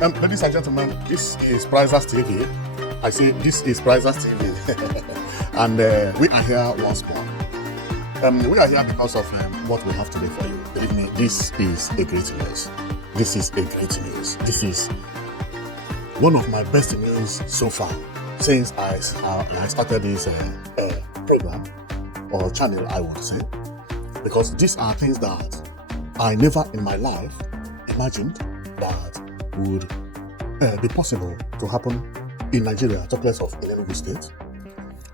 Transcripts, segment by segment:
Ladies and gentlemen, this is Prizers TV. I say this is Prizers TV, and we are here once more. We are here because of what we have today for you. Believe me, this is a great news. This is a great news. This is one of my best news so far since I started this program or channel, I would say, because these are things that I never in my life imagined that would be possible to happen in Nigeria, talk less of in Enugu State.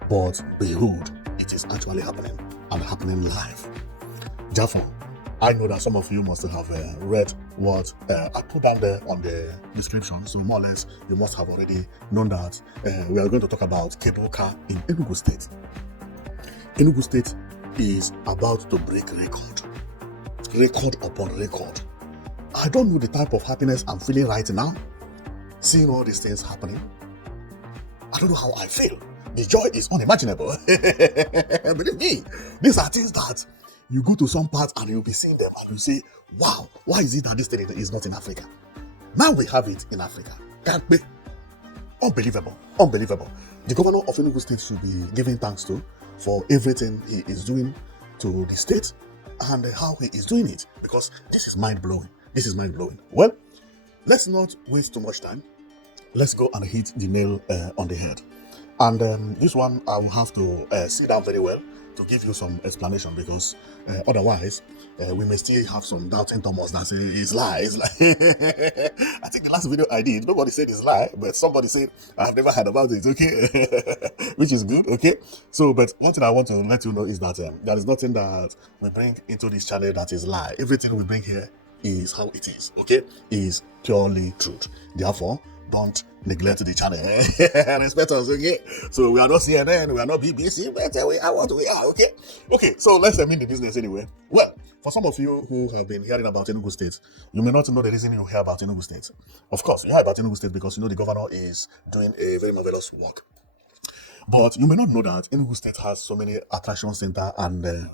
But behold, it is actually happening and happening live. Therefore, I know that some of you must have read what I put down there on the description. So more or less, you must have already known that we are going to talk about cable car in Enugu State. Enugu State is about to break record upon record. I don't know the type of happiness I'm feeling right now, seeing all these things happening. I don't know how I feel. The joy is unimaginable. Believe me, these are things that you go to some parts and you'll be seeing them and you say, wow, why is it that this thing is not in Africa? Now we have it in Africa. Can't be. Unbelievable. The governor of Enugu State should be giving thanks to for everything he is doing to the state and how he is doing it, because this is mind-blowing. Well, let's not waste too much time. Let's go and hit the nail on the head. And this one, I will have to sit down very well to give you some explanation, because otherwise, we may still have some doubting Thomas that say it's lie. I think the last video I did, nobody said it's lie, but somebody said, I've never heard about it, okay? Which is good, okay? So, but one thing I want to let you know is that there is nothing that we bring into this channel that is lie. Everything we bring here is how it is, okay? Is purely truth. Therefore, don't neglect the channel. Respect us, okay? So we are not CNN, we are not BBC, but we are what we are, okay? Okay, so let's mean the business anyway. Well, for some of you who have been hearing about Enugu State, you may not know the reason you hear about Enugu State. Of course, you hear about Enugu State because you know the governor is doing a very marvelous work. But you may not know that Enugu State has so many attraction centers and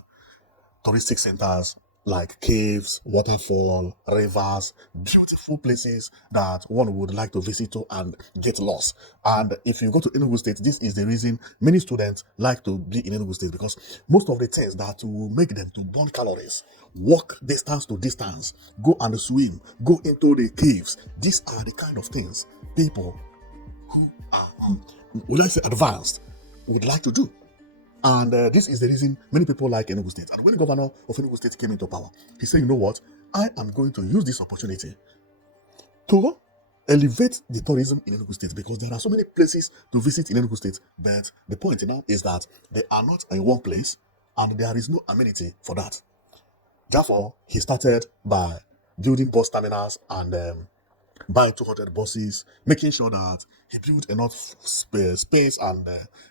touristic centers like caves, waterfall, rivers, beautiful places that one would like to visit to and get lost. And if you go to Enugu State, this is the reason many students like to be in Enugu State, because most of the things that will make them to burn calories, walk distance to distance, go and swim, go into the caves, these are the kind of things people who are, would I say, advanced would like to do. And this is the reason many people like Enugu State. And when the governor of Enugu State came into power, he said, you know what? I am going to use this opportunity to elevate the tourism in Enugu State, because there are so many places to visit in Enugu State. But the point now is that they are not in one place and there is no amenity for that. Therefore, he started by building bus terminals and buying 200 buses, making sure that he built enough space and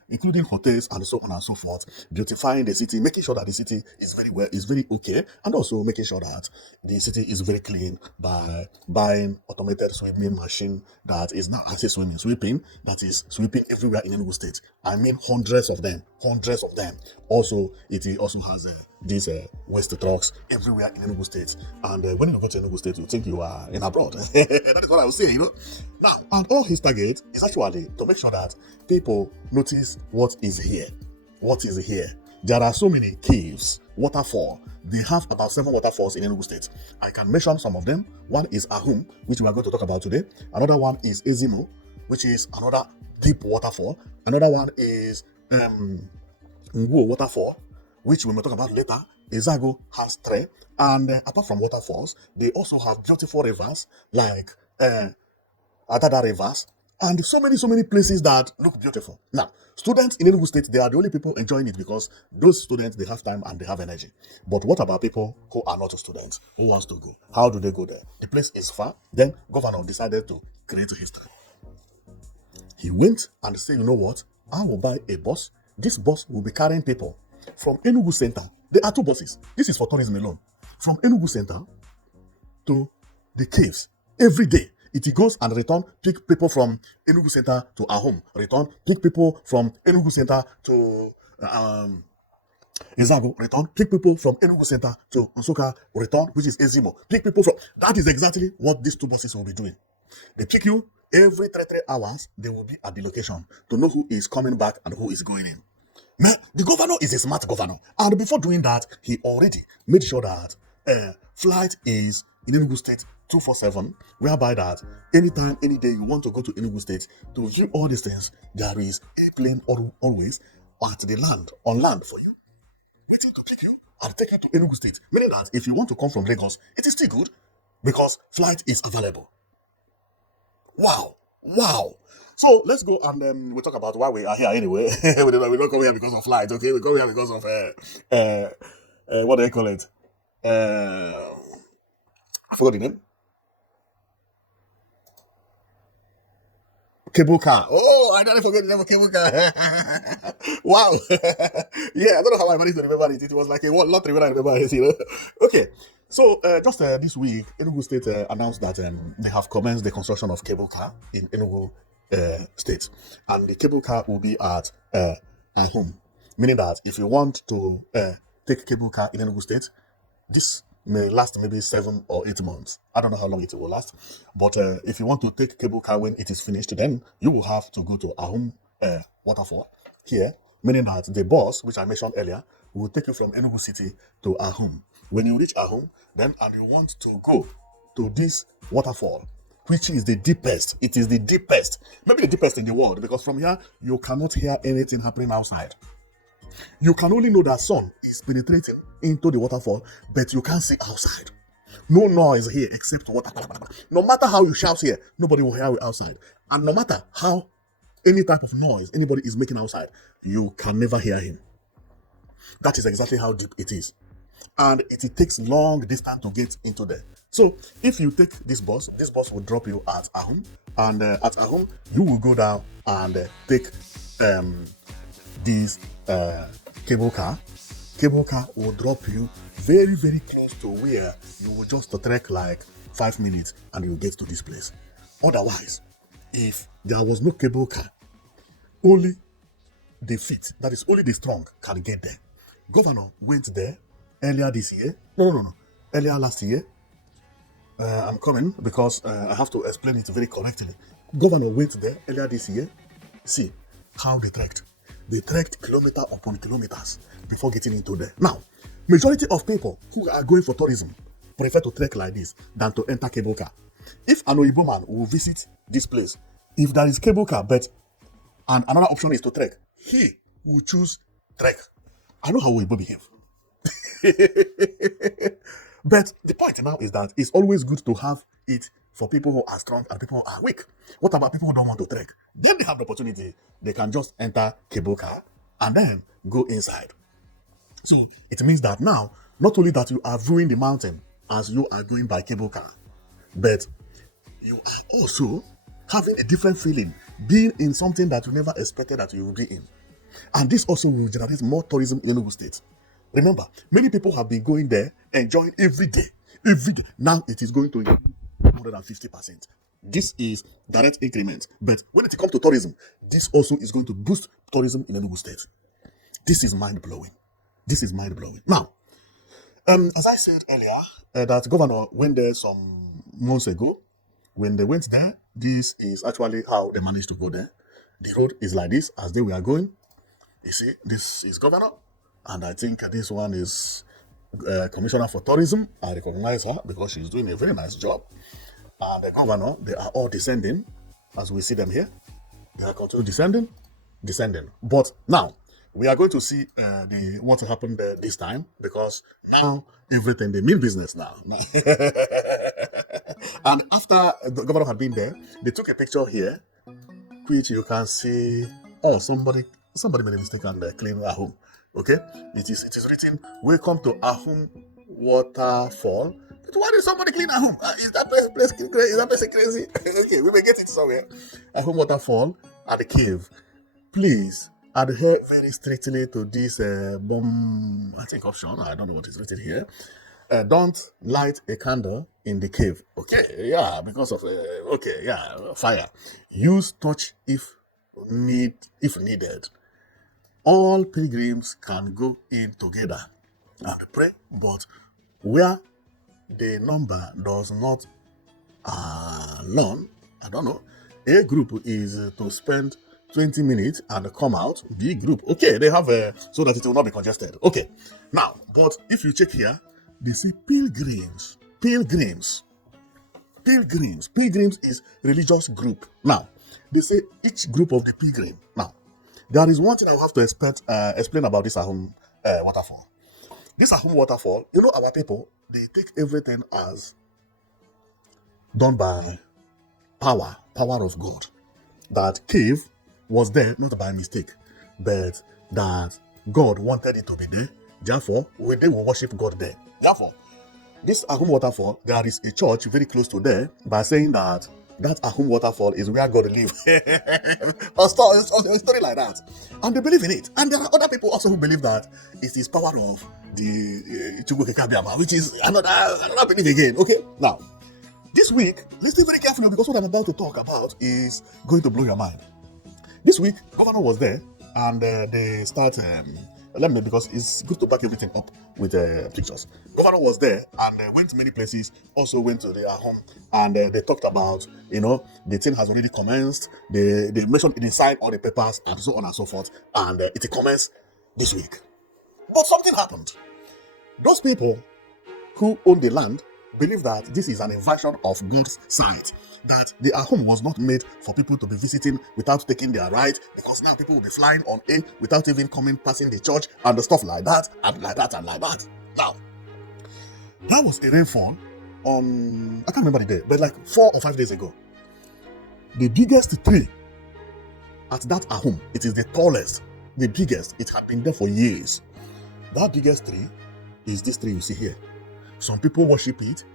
including hotels and so on and so forth, beautifying the city, making sure that the city is very okay, and also making sure that the city is very clean by buying automated sweeping machine that is now, I say sweeping, that is sweeping everywhere in Enugu State. I mean hundreds of them. Also, it also has these waste trucks everywhere in Enugu State. And when you go to Enugu State, you think you are in abroad. That is what I was saying, Now, and all his target is actually to make sure that people notice what is here. There are so many caves, waterfall. They have about 7 waterfalls in Enugu State. I can mention some of them. One is Awhum, which we are going to talk about today. Another one is Ezimo, which is another deep waterfall. Another one is Mbah Waterfall, which we may talk about later. Ezago has 3. And apart from waterfalls, they also have beautiful rivers like Adada rivers, and so many places that look beautiful. Now, students in Enugu State, they are the only people enjoying it because those students, they have time and they have energy. But what about people who are not students, who wants to go? How do they go there? The place is far. Then governor decided to create history. He went and said, you know what? I will buy a bus. This bus will be carrying people from Enugu Center. There are 2 buses. This is for tourism alone. From Enugu Center to the caves every day. It goes and return, pick people from Enugu Center to Awhum, return, pick people from Enugu Center to Ezago, return, pick people from Enugu Center to Nsukka, return, which is Ezimo, pick people from. That is exactly what these 2 buses will be doing. They pick you every 3 hours. They will be at the location to know who is coming back and who is going in. Now, the governor is a smart governor, and before doing that, he already made sure that flight is in Enugu State 247, whereby that anytime, any day you want to go to Enugu State to view all these things, there is a plane always at the land, on land for you, waiting to pick you and take you to Enugu State. Meaning that if you want to come from Lagos, it is still good because flight is available. Wow. So let's go and we'll talk about why we are here anyway. We don't come here because of flight, okay? We come here because of what do they call it? I forgot the name. Cable car. Oh, I nearly forgot the name of cable car. Wow. Yeah, I don't know how I managed to remember it. It was like a lottery when I remember it, Okay. So just this week, Enugu State announced that they have commenced the construction of cable car in Enugu State, and the cable car will be at Awhum, meaning that if you want to take cable car in Enugu State, this may last maybe 7 or 8 months. I don't know how long it will last, but if you want to take cable car when it is finished, then you will have to go to Awhum Waterfall here, meaning that the bus, which I mentioned earlier, will take you from Enugu City to Awhum. When you reach Awhum, then and you want to go to this waterfall, which is the deepest. It is the deepest, maybe the deepest in the world, because from here you cannot hear anything happening outside. You can only know that sun is penetrating into the waterfall, but you can't see outside. No noise here except water. No matter how you shout here, nobody will hear you outside. And no matter how any type of noise anybody is making outside, you can never hear him. That is exactly how deep it is. And it takes long distance to get into there. So if you take this bus will drop you at Awhum, and at Awhum you will go down and take this cable car. Cable car will drop you very, very close to where you will just trek like 5 minutes and you will get to this place. Otherwise, if there was no cable car, only the fit, that is only the strong, can get there. Governor went there earlier this year. No. Earlier last year. I'm coming because I have to explain it very correctly. Governor went there earlier this year. See how they trekked. They trekked kilometer upon kilometers before getting into there. Now, majority of people who are going for tourism prefer to trek like this than to enter cable car. If an Oyibo man will visit this place, if there is cable car, and another option is to trek, he will choose trek. I know how Oyibo behave. But the point now is that it's always good to have it for people who are strong and people who are weak. What about people who don't want to trek? Then they have the opportunity. They can just enter cable car and then go inside. So it means that now, not only that you are viewing the mountain as you are going by cable car, but you are also having a different feeling, being in something that you never expected that you will be in. And this also will generate more tourism in Enugu State. Remember, many people have been going there, enjoying every day. Now it is going to 150%. This is direct increment. But when it comes to tourism, this also is going to boost tourism in Enugu State. This is mind-blowing. Now, as I said earlier, that governor went there some months ago. When they went there, this is actually how they managed to go there. The road is like this as they were going. You see, this is governor. And I think this one is Commissioner for Tourism. I recognize her because she's doing a very nice job. And the governor, they are all descending, as we see them here. They are continuing descending. But now, we are going to see what happened this time, because now everything, they mean business now. And after the governor had been there, they took a picture here, which you can see. Oh, somebody made a mistake and cleaned Awhum. Okay, it is written, "Welcome to Awhum Waterfall." But why did somebody clean Awhum? Is that place crazy? Is that place crazy? Okay, we may get it somewhere. Awhum Waterfall at the cave. Please adhere very strictly to this bomb, I think, option. I don't know what is written here. Don't light a candle in the cave. Okay, yeah, because of fire. Use torch if needed. All pilgrims can go in together and pray, but where the number does not known, I don't know. A group is to spend 20 minutes and come out. B group, okay, they have so that it will not be congested. Okay, now, but if you check here, they say pilgrims. Pilgrims is religious group. Now, they say each group of the pilgrim. Now, there is one thing I will have to explain about this Awhum waterfall. This Awhum waterfall, you know, our people, they take everything as done by power of God. That cave was there not by mistake, but that God wanted it to be there. Therefore, they will worship God there. Therefore, this Awhum waterfall, there is a church very close to there by saying that Awhum waterfall is where God lives. A story like that. And they believe in it. And there are other people also who believe that it is power of the Chukwuke Kabiama, which is another belief again. Okay, now, this week, listen very carefully because what I'm about to talk about is going to blow your mind. This week, governor was there and they start, because it's good to back everything up with pictures. Governor was there and went to many places, also went to their home and they talked about, the thing has already commenced. They mentioned it inside all the papers and so on and so forth. And it commenced this week. But something happened. Those people who own the land believe that this is an invasion of God's site, that the Awhum was not made for people to be visiting without taking their right, because now people will be flying on in without even passing the church and the stuff like that, and like that, and like that. Now, that was a rainfall on, I can't remember the day, but like 4 or 5 days ago. The biggest tree at that Awhum, it is the tallest, the biggest, it had been there for years. That biggest tree is this tree you see here. Some people worship it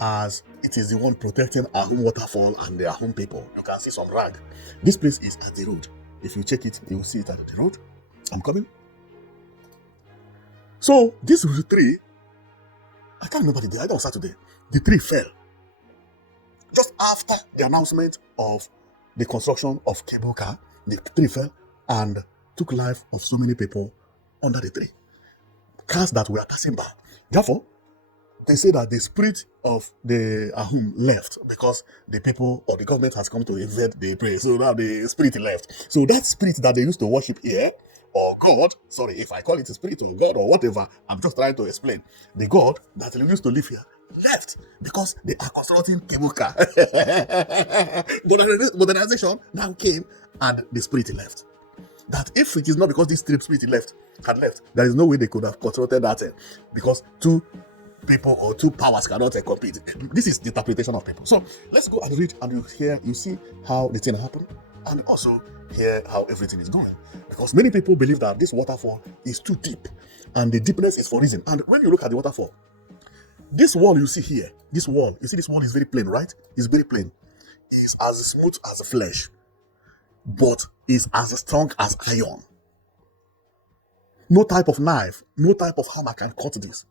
as it is the one protecting Awhum waterfall and the Awhum people. You can see some rag. This place is at the road. If you check it, you will see it at the road. I'm coming. So this tree, I can't remember the day, I think it was Saturday. The tree fell just after the announcement of the construction of cable car. The tree fell and took life of so many people under the tree. Cars that were passing by. Therefore, they say that the spirit of the Awhum left because the people or the government has come to invade the place. So now the spirit left. So that spirit that they used to worship here, or God, sorry if I call it a spirit or God or whatever, I'm just trying to explain. The God that used to live here left because they are constructing cable car. Modernization now came and the spirit left. That if it is not because this spirit had left, there is no way they could have constructed that because two people or two powers cannot compete. This is the interpretation of people. So let's go and read and you see how the thing happened and also hear how everything is going. Because many people believe that this waterfall is too deep and the deepness is for reason. And when you look at the waterfall, this wall you see here, this wall is very plain, right? It's very plain. It's as smooth as flesh, but is as strong as iron. No type of knife, no type of hammer can cut this.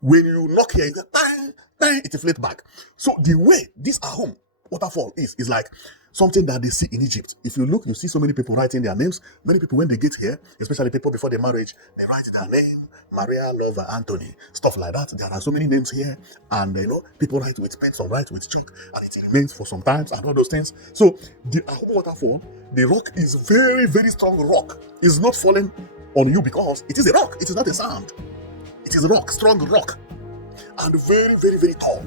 When you knock here, you go bang, bang, it deflates back. So the way this Awhum waterfall is like something that they see in Egypt. If you look, you see so many people writing their names. Many people, when they get here, especially people before their marriage, they write their name, Maria, Lover, Anthony, stuff like that. There are so many names here, and people write with pen, some write with chalk, and it remains for some times and all those things. So the Awhum waterfall, the rock is very, very strong rock. It's not falling on you because it is a rock. It is not a sand. It is a rock, strong rock, and very, very, very tall.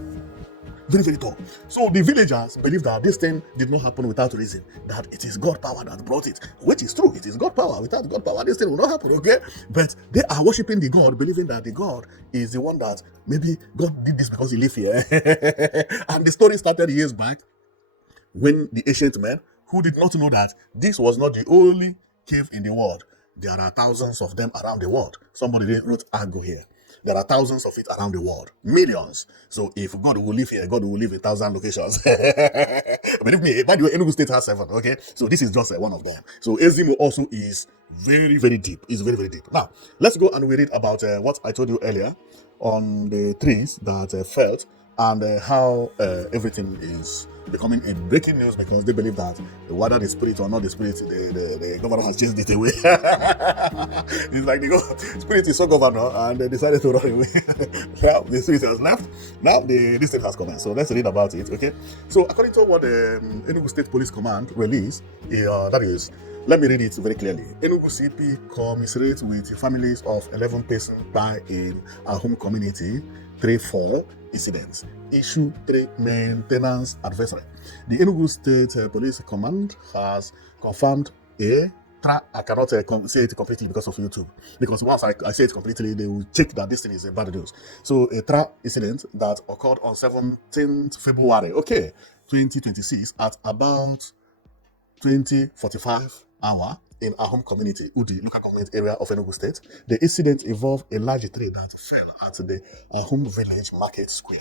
Very, very tall. So the villagers believe that this thing did not happen without reason, that it is God power that brought it, which is true. It is God power. Without God power, this thing will not happen, okay? But they are worshiping the God, believing that the God is the one that maybe God did this because he lived here. And the story started years back when the ancient men, who did not know that this was not the only cave in the world. There are thousands of them around the world. Somebody wrote Argo here. There are thousands of it around the world. Millions. So if God will live here, God will live in 1,000 locations. Believe me, by the way, Enugu State has 7, okay? So this is just one of them. So Ezimo also is very, very deep. It's very, very deep. Now, let's go and we read about what I told you earlier on the trees that fell and how everything is becoming a breaking news because they believe that whether the spirit or not the spirit, the governor has chased it away. It's like the spirit is so governor and they decided to run away. Now the spirit has left. Now this thing has come in. So let's read about it. Okay. So according to what the Enugu State Police Command released, that is. Let me read it very clearly. Enugu CP commiserates with families of 11 persons died in Awhum community, 3-4 incidents. Issue 3 maintenance advisory. The Enugu State Police Command has confirmed I cannot say it completely because of YouTube. Because once I say it completely, they will check that this thing is a bad news. So a incident that occurred on 17th February, 2026 at about 20:45 hour in Awhum community, Udi, local government area of Enugu State. The incident involved a large tree that fell at the Awhum village market square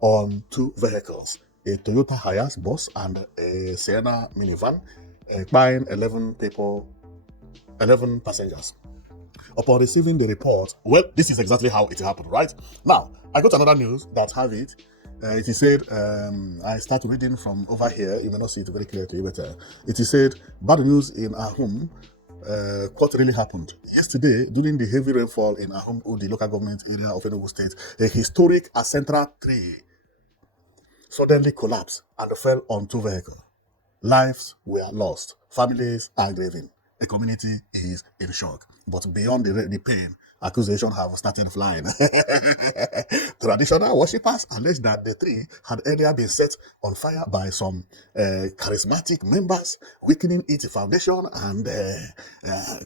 on 2 vehicles, a Toyota Hiace bus and a Sienna minivan, buying 11 passengers. Upon receiving the report, well, this is exactly how it happened, right? Now, I got another news that have it. It is said, I start reading from over here, you may not see it very clear to you, but it is said, bad news in Awhum. What really happened? Yesterday, during the heavy rainfall in Awhum, the local government area of Enugu State, a historic ancestral tree suddenly collapsed and fell on 2 vehicles. Lives were lost. Families are grieving. The community is in shock. But beyond the pain, accusations have started flying. Traditional worshippers allege that the tree had earlier been set on fire by some charismatic members, weakening its foundation and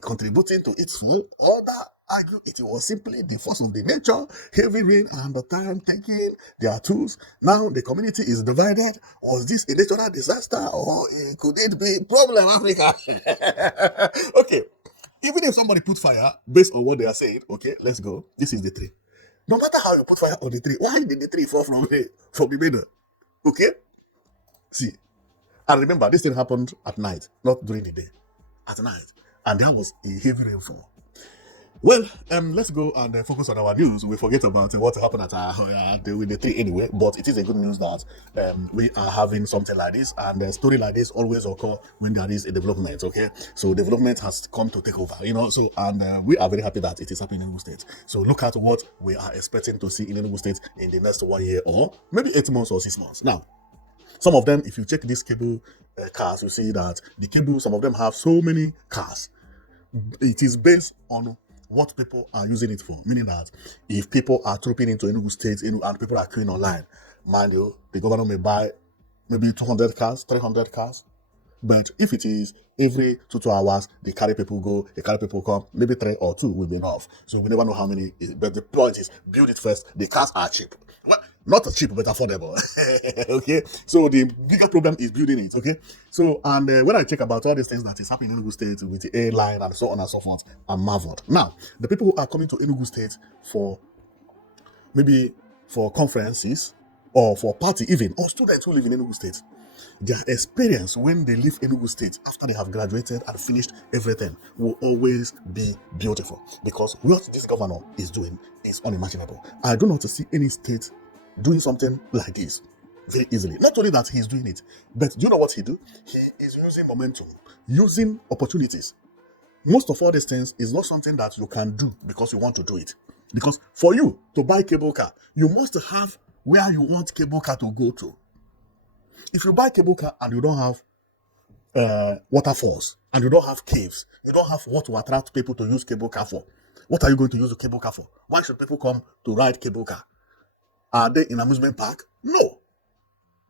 contributing to its fall. Others argue it was simply the force of the nature, heavy rain and the time taking their tools. Now the community is divided. Was this a natural disaster or could it be problem Africa? Okay. Even if somebody put fire based on what they are saying, okay, let's go. This is the tree. No matter how you put fire on the tree, why did the tree fall from the middle? Okay? See. And remember, this thing happened at night, not during the day. At night. And there was a heavy rainfall. Well, let's go and focus on our news. We forget about what happened with the tree anyway, but it is a good news that we are having something like this, and a story like this always occur when there is a development, okay? So development has come to take over, and we are very happy that it is happening in Enugu State. So look at what we are expecting to see in Enugu State in the next 1 year or maybe 8 months or 6 months. Now, some of them, if you check these cable cars, you see that the cable, some of them have so many cars. It is based on what people are using it for, meaning that if people are trooping into Enugu State and people are queuing online, mind you, the governor may buy maybe 200 cars, 300 cars. But if it is every 2 hours, they carry people come, maybe 3 or 2 will be enough. So we never know how many. But the point is, build it first. The cars are cheap. Well, not cheap, but affordable. Okay. So the bigger problem is building it. Okay. So, and when I check about all these things that is happening in Enugu State with the airline and so on and so forth, I'm marveled. Now, the people who are coming to Enugu State for maybe for conferences or for party even, or students who live in Enugu State, their experience when they leave Enugu State after they have graduated and finished everything will always be beautiful, because what this governor is doing is unimaginable. I do not see any state doing something like this very easily. Not only that he's doing it, but do you know what he do? He is using momentum, using opportunities. Most of all these things is not something that you can do because you want to do it. Because for you to buy cable car, you must have where you want cable car to go to. If you buy cable car and you don't have waterfalls, and you don't have caves, you don't have what to attract people to use cable car for, what are you going to use the cable car for? Why should people come to ride cable car? Are they in amusement park? No.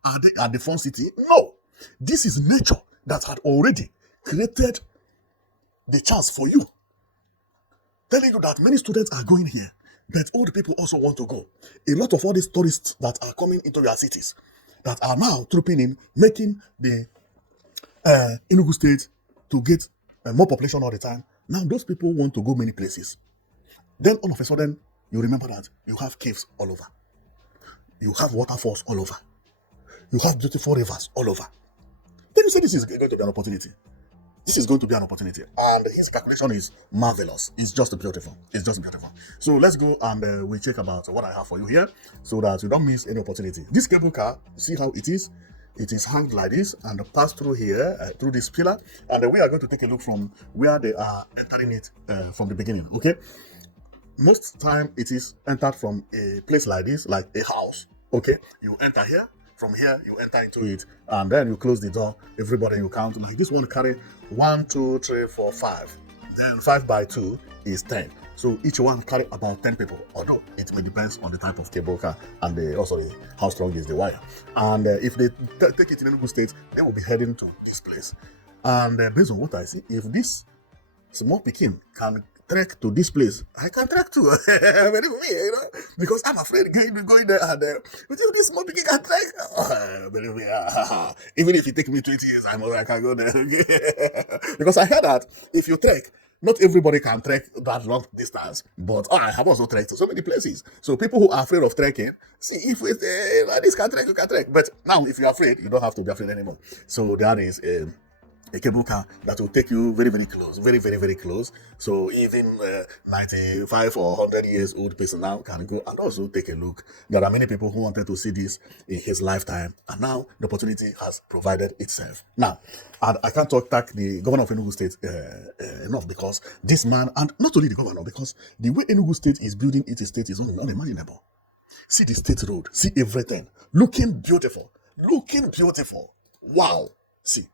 Are they at the fun city? No. This is nature that had already created the chance for you. Telling you that many students are going here, but all the people also want to go. A lot of all these tourists that are coming into your cities, that are now trooping in, making the Enugu State to get more population all the time. Now those people want to go many places. Then all of a sudden, you remember that you have caves all over. You have waterfalls all over. You have beautiful rivers all over. Then you say this is going to be an opportunity. This is going to be an opportunity. And his calculation is marvelous. It's just beautiful. It's just beautiful. So let's go and we check about what I have for you here so that you don't miss any opportunity. This cable car, see how it is? It is hanged like this and pass through here, through this pillar, and we are going to take a look from where they are entering it from the beginning. Okay, most time it is entered from a place like this, like a house. Okay, you enter here. From here, you enter into it, and then you close the door. Everybody you count. Like this one carry 1, 2, 3, 4, 5. Then 5 by 2 is 10. So each one carry about 10 people. Although it may depends on the type of cable car and how strong is the wire. And if they take it in Enugu State, they will be heading to this place. And based on what I see, if this small Pekin can trek to this place, I can trek too. Believe me, because I'm afraid going there and with you, this small Pekin can trek. Believe me, even if it take me 20 years, I can go there. Because I heard that if you trek, not everybody can trek that long distance, but I have also trekked to so many places. So people who are afraid of trekking, see if this can trek, you can trek. But now, if you're afraid, you don't have to be afraid anymore. So that is a cable car that will take you very, very close, very, very, very close. So even 95 or 100 years old person now can go and also take a look. There are many people who wanted to see this in his lifetime, and now the opportunity has provided itself. Now, and I can't thank the governor of Enugu State enough, because this man, and not only the governor, because the way Enugu State is building its state is unimaginable. See the state road, see everything, looking beautiful, wow. See.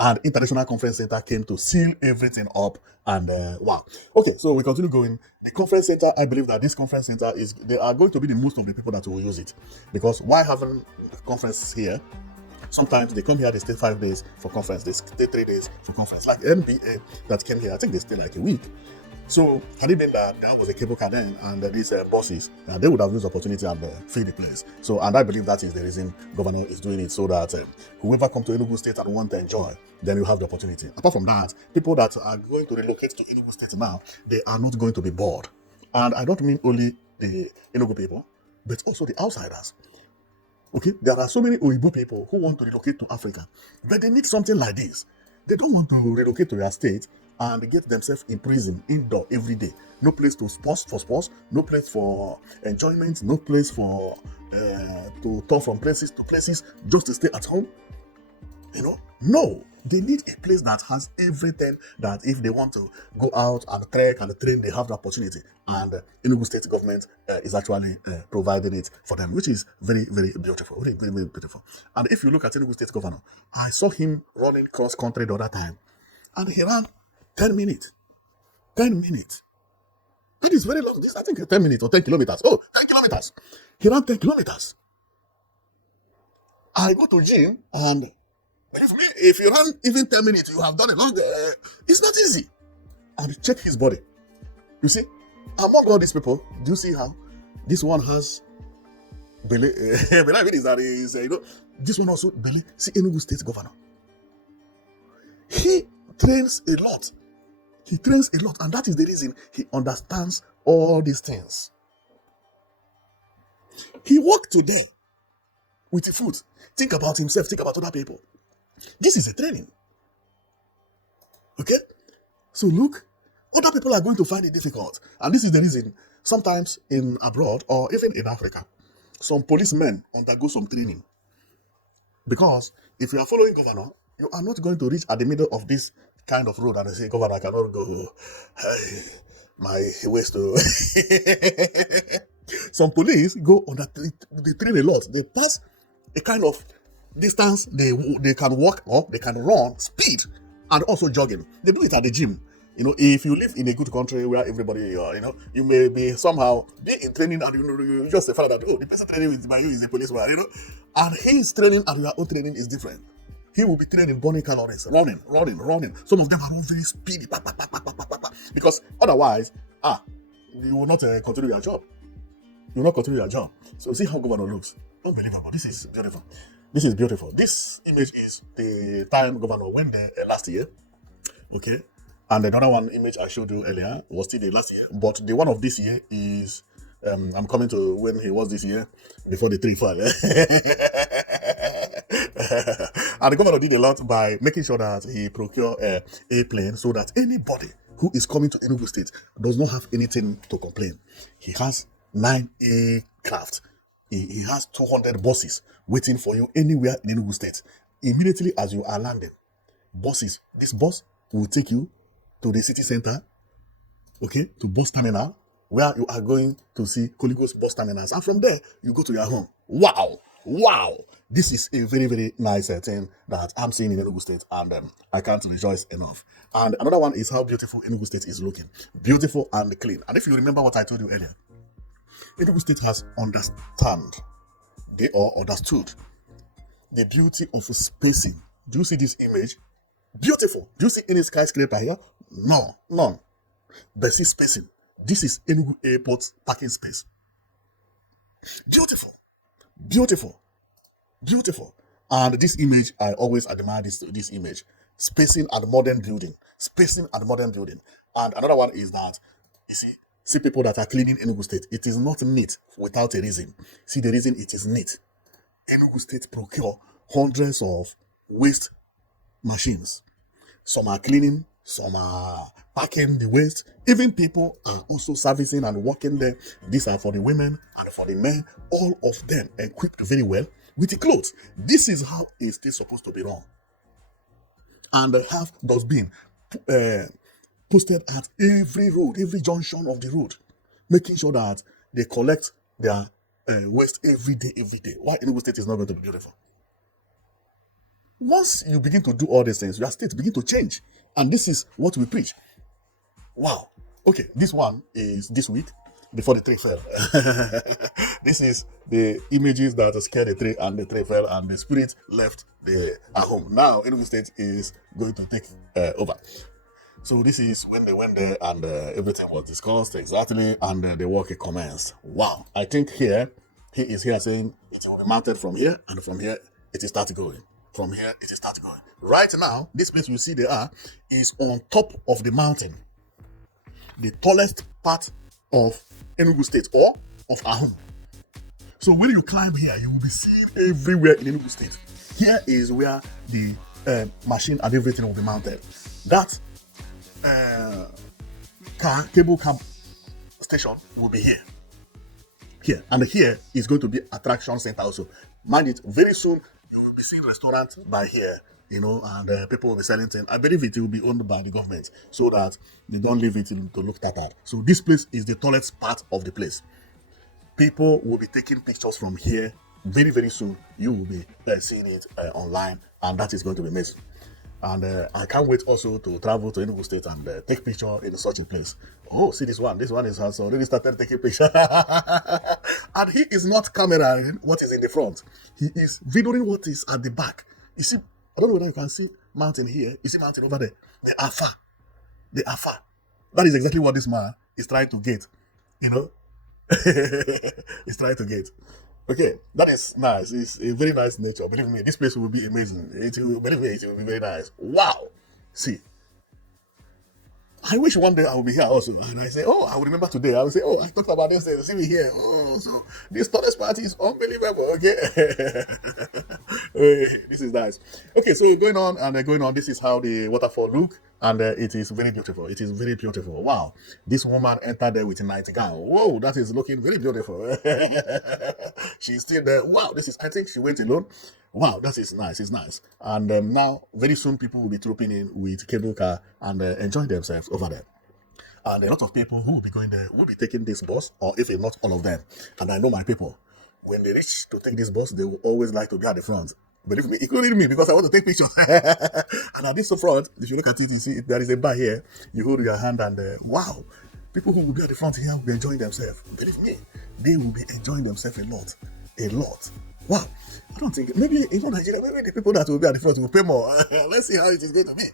And International Conference Center came to seal everything up, and wow. Okay, so we continue going. The conference center, I believe that this conference center they are going to be the most of the people that will use it, because why having conferences here? Sometimes they come here, they stay 5 days for conference, they stay 3 days for conference. Like NBA that came here, I think they stay like a week. So had it been that there was a cable car then and these bosses, they would have used the opportunity and fill the place. So, and I believe that is the reason governor is doing it, so that whoever come to Enugu State and want to enjoy, then you have the opportunity. Apart from that, people that are going to relocate to Enugu State now, they are not going to be bored. And I don't mean only the Enugu people, but also the outsiders. Okay, there are so many Oyibo people who want to relocate to Africa, but they need something like this. They don't want to relocate to their state and get themselves in prison indoor every day. No place to sports, no place for enjoyment, no place for to turn from places to places just to stay at home. No, they need a place that has everything, that if they want to go out and trek and train, they have the opportunity. And Enugu State government is actually providing it for them, which is very, very beautiful. Very, very, very beautiful. And if you look at Enugu State governor, I saw him running cross country the other time, and he ran 10 minutes. 10 minutes. That is very long. This, I think, 10 minutes or 10 kilometers. Oh, 10 kilometers. He ran 10 kilometers. I go to gym, and believe me, if you run even 10 minutes, you have done a lot. It's not easy. And check his body. You see, among all these people, do you see how this one has belly? This one also belly. See, Enugu State governor. He trains a lot. He trains a lot, and that is the reason he understands all these things. He walked today with the foot. Think about himself, think about other people. This is a training. Okay? So look, other people are going to find it difficult. And this is the reason, sometimes in abroad or even in Africa, some policemen undergo some training. Because if you are following governor, you are not going to reach at the middle of this kind of road and say, governor, I cannot go. Hey, my waist. Some police go on that, they train a lot. They pass a kind of distance, they can walk or they can run, speed, and also jogging. They do it at the gym. If you live in a good country where everybody, you may be somehow be in training, and you just find out that, the person training with you is a policeman, and his training and your own training is different. He will be training burning calories, running. Some of them are all very speedy, because otherwise, you will not continue your job. You will not continue your job. So see how governor looks. Unbelievable. This is beautiful. This image is the time governor went there last year. Okay. And another one image I showed you earlier was still the last year. But the one of this year is, I'm coming to when he was this year, before the tree fell. And the governor did a lot by making sure that he procured a plane, so that anybody who is coming to Enugu State does not have anything to complain. He has 9 aircraft. He has 200 buses waiting for you anywhere in Enugu State. Immediately as you are landing, buses. This bus will take you to the city center, okay, to bus terminal, where you are going to see Holy Ghost bus terminals. And from there, you go to your home. Wow. Wow. This is a very, very nice thing that I'm seeing in Enugu State, and I can't rejoice enough. And another one is how beautiful Enugu State is looking. Beautiful and clean. And if you remember what I told you earlier, Enugu State has understood the beauty of spacing. Do you see this image? Beautiful. Do you see any skyscraper here? No, none. But see spacing. This is Enugu Airport parking space. Beautiful. Beautiful. Beautiful. And this image, I always admire this image. Spacing and modern building. Spacing and modern building. And another one is that, you see people that are cleaning Enugu State. It is not neat without a reason. See the reason it is neat. Enugu State procure hundreds of waste machines. Some are cleaning, some are packing the waste. Even people are also servicing and working there. These are for the women and for the men. All of them equipped very well with the clothes. This is how a state supposed to be run. And they have dustbin posted at every road, every junction of the road, making sure that they collect their waste every day. Why Enugu State is not going to be beautiful? Once you begin to do all these things, your state begin to change. And this is what we preach. Wow. Okay, this one is this week before the tree fell. This is the images that scared the tree, and the tree fell and the spirit left the Awhum. Now, Enugu State is going to take over. So this is when they went there, and everything was discussed exactly, and the work commenced. Wow. I think he is here saying it will be mounted from here, and from here it is start going. From here, it is start going. Right now, this place you see there is on top of the mountain. The tallest part of Enugu State, or of Awhum. So when you climb here, you will be seen everywhere in Enugu State. Here is where the machine and everything will be mounted. That cable car station will be here. Here. And here is going to be attraction center also. Mind it, very soon, you will be seeing restaurants by here, and people will be selling things. I believe it will be owned by the government so that they don't leave it to look tattered. So this place is the tallest part of the place. People will be taking pictures from here very, very soon. You will be seeing it online, and that is going to be amazing. And I can't wait also to travel to Enugu State and take picture in such a place. Oh, see this one. This one has already started taking picture. And he is not cameraing what is in the front. He is videoing what is at the back. You see, I don't know whether you can see mountain here. You see mountain over there. They are far. They are far. That is exactly what this man is trying to get. He's trying to get. Okay, that is nice. It's a very nice nature. Believe me, this place will be amazing. Believe me, it will be very nice. Wow. See, I wish one day I will be here also. And I say, I will remember today. I will say, I talked about this. See me here. So this tallest party is unbelievable. Okay. This is nice. Okay, so going on. This is how the waterfall look. And it is very beautiful. It is very beautiful. Wow. This woman entered there with a nightgown. Whoa, that is looking very beautiful. She's still there. Wow, I think she went alone. Wow, that is nice. It's nice. And now, very soon, people will be trooping in with cable car and enjoying themselves over there. And a lot of people who will be going there will be taking this bus, or if not all of them. And I know my people, when they reach to take this bus, they will always like to be at the front. Believe me, including me, because I want to take pictures. And at this front, if you look at it, you see there is a bar here. You hold your hand and wow, people who will be at the front here will be enjoying themselves. Believe me, they will be enjoying themselves a lot. Wow, I don't think maybe Nigeria, maybe the people that will be at the front will pay more. Let's see how it is going to be.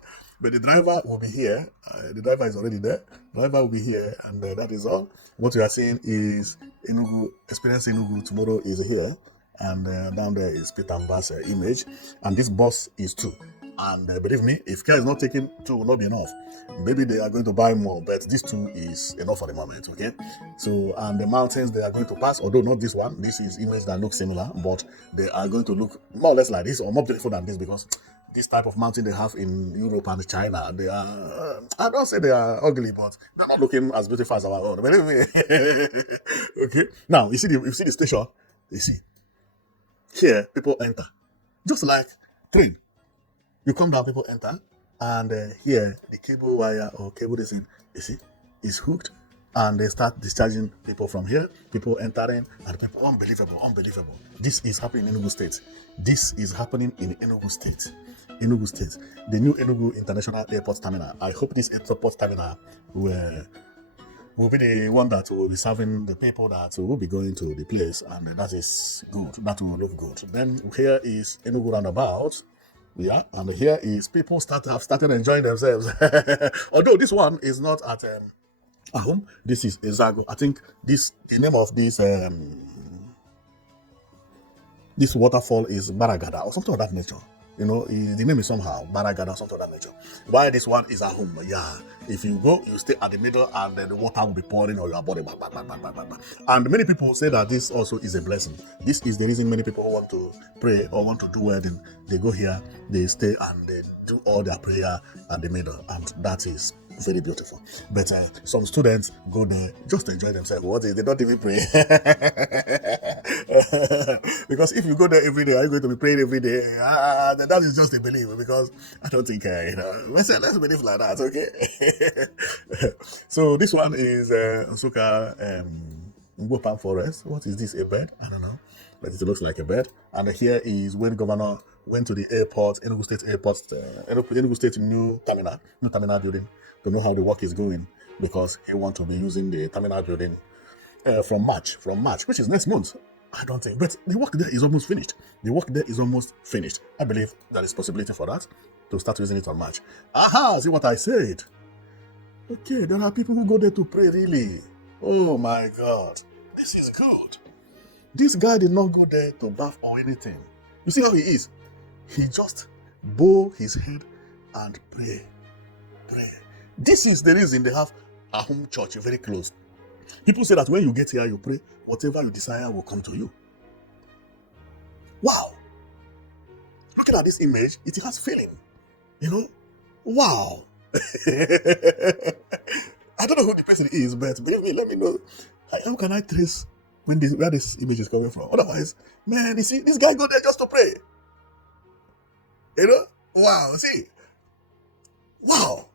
But the driver will be here. The driver is already there. The driver will be here, and that is all. What we are seeing is Enugu, Experience Enugu tomorrow is here. And down there is Peter Mbah's image, and this bus is 2. And believe me, if care is not taken, 2 will not be enough. Maybe they are going to buy more, but this 2 is enough for the moment. Okay, so and the mountains they are going to pass, although not this one. This is image that looks similar, but they are going to look more or less like this, or more beautiful than this, because this type of mountain they have in Europe and China, they are, I don't say they are ugly, but they're not looking as beautiful as our own. Believe me. Okay, now you see the station. You see, here people enter, just like train. You come down, people enter, and here the cable wire or cable this in, you see, is hooked, and they start discharging people from here. People entering, and people unbelievable, unbelievable. This is happening in Enugu State. This is happening in Enugu State. Enugu State, the new Enugu International Airport Terminal. I hope this airport terminal will be the one that will be serving the people that will be going to the place, and that is good. That will look good. Then here is Enugu roundabout. Yeah, and here is people have started enjoying themselves. Although this one is not at Awhum, this is Ezago. I think the name of this waterfall is Baragada or something of that nature. You know, the name is somehow Baragada or something of that nature. Why this one is Awhum? Yeah, if you go, you stay at the middle, and then the water will be pouring on your body. Bah, bah, bah, bah, bah, bah, bah. And many people say that this also is a blessing. This is the reason many people want to pray or want to do wedding. They go here, they stay, and they do all their prayer at the middle, and that is very beautiful. But some students go there just to enjoy themselves. What is, they don't even pray. Because if you go there every day, are you going to be praying every day? Then that is just a belief, because I don't think, let's believe like that, okay? So this one is Nsukka Mbah Forest. What is this, a bed? I don't know, but it looks like a bed. And here is when governor went to the airport, Enugu State Airport, Enugu State new terminal building, to know how the work is going, because he want to be using the terminal building from March, which is next month. I don't think, but the work there is almost finished. I believe there is possibility for that, to start using it on March. Aha, see what I said? Okay, there are people who go there to pray, really. Oh my God, this is good. This guy did not go there to bath or anything. You see how he is? He just bow his head and pray. This is the reason they have a home church very close. People say that when you get here, you pray, whatever you desire will come to you. Wow. Looking at this image, it has feeling. You know? Wow. I don't know who the person is, but believe me, let me know. How can I trace where this image is coming from? Otherwise, man, you see, this guy go there just to pray. You know? Wow, see? Wow.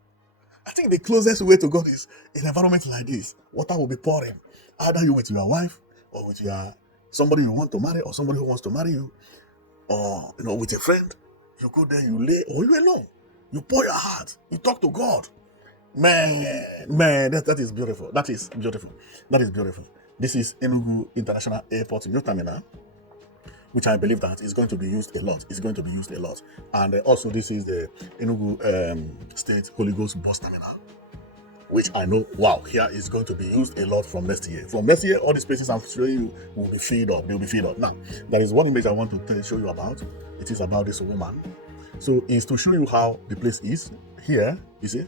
I think the closest way to God is in an environment like this. Water will be pouring. Either you with your wife, or with your somebody you want to marry, or somebody who wants to marry you, or with a friend. You go there, you lay, or you alone. You pour your heart. You talk to God. Man, that is beautiful. That is beautiful. This is Enugu International Airport new terminal, which I believe that is going to be used a lot. And also this is the Enugu State Holy Ghost bus terminal, which I know, wow, here is going to be used a lot from next year. From next year, all these places I'm showing you will be filled up. They'll be filled up. Now, there is one image I want to show you about. It is about this woman. So it's to show you how the place is. Here, you see,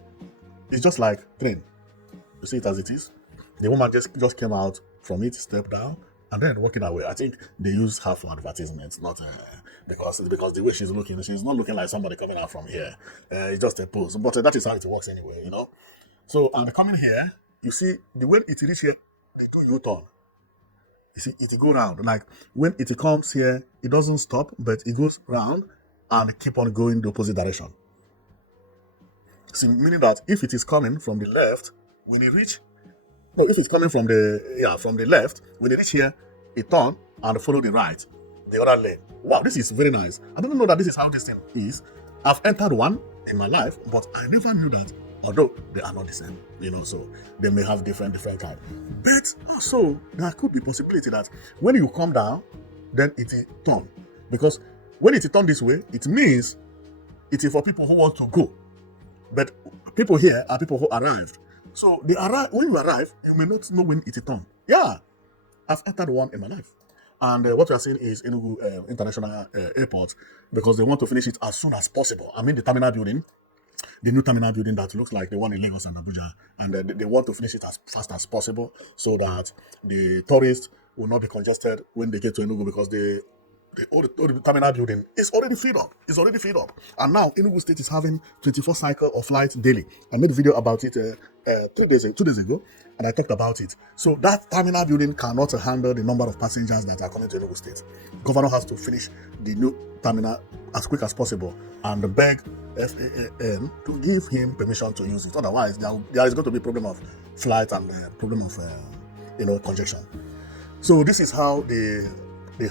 it's just like train. You see it as it is. The woman just came out from it, stepped down, and then walking away. I think they use her for advertisements, not because the way she's not looking like somebody coming out from here. It's just a pose, but that is how it works anyway, So, and coming here, you see the way it reach here, they do U-turn. You see, it go round. Like when it comes here, it doesn't stop, but it goes round and keep on going the opposite direction. See, meaning that if it is coming from the left, when it reach, no, if it's coming from the left, when it reach here, it turn and follow the right, the other lane. Wow, this is very nice. I don't know that this is how this thing is. I've entered one in my life, but I never knew that. Although they are not the same, so they may have different types. But also, there could be possibility that when you come down, then it is turn. Because when it is turned this way, it means it is for people who want to go. But people here are people who arrived. So they arrive. When you arrive, you may not know when it is turned. Yeah, I've entered one in my life. And what we are saying is Enugu International Airport, because they want to finish it as soon as possible. I mean, the terminal building, the new terminal building that looks like the one in Lagos and Abuja, and they want to finish it as fast as possible so that the tourists will not be congested when they get to Enugu, because the terminal building is already filled up. It's already filled up. And now Enugu State is having 24 cycle of flights daily. I made a video about it 2 days ago, and I talked about it. So that terminal building cannot handle the number of passengers that are coming to Enugu State. Governor has to finish the new terminal as quick as possible and beg FAAN to give him permission to use it. Otherwise, there is going to be a problem of flight and problem of congestion. So this is how the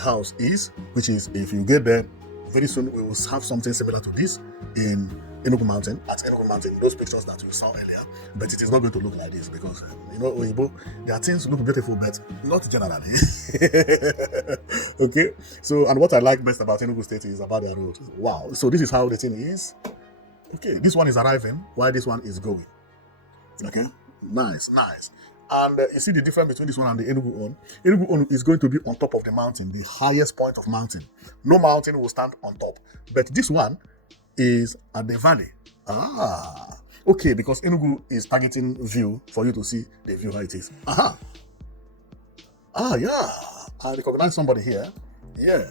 house is, which is, if you get there, very soon we will have something similar to this in Enugu Mountain, at Enugu Mountain, those pictures that we saw earlier. But it is not going to look like this because, Oyibo, their things look beautiful, but not generally. Okay? So, and what I like best about Enugu State is about their road. Wow. So this is how the thing is. Okay, this one is arriving while this one is going. Okay? Nice. And you see the difference between this one and the Enugu one. Enugu one is going to be on top of the mountain, the highest point of mountain. No mountain will stand on top. But this one is at the valley. Okay, because Enugu is targeting view for you to see the view how it is. Yeah. I recognize somebody here. Yeah.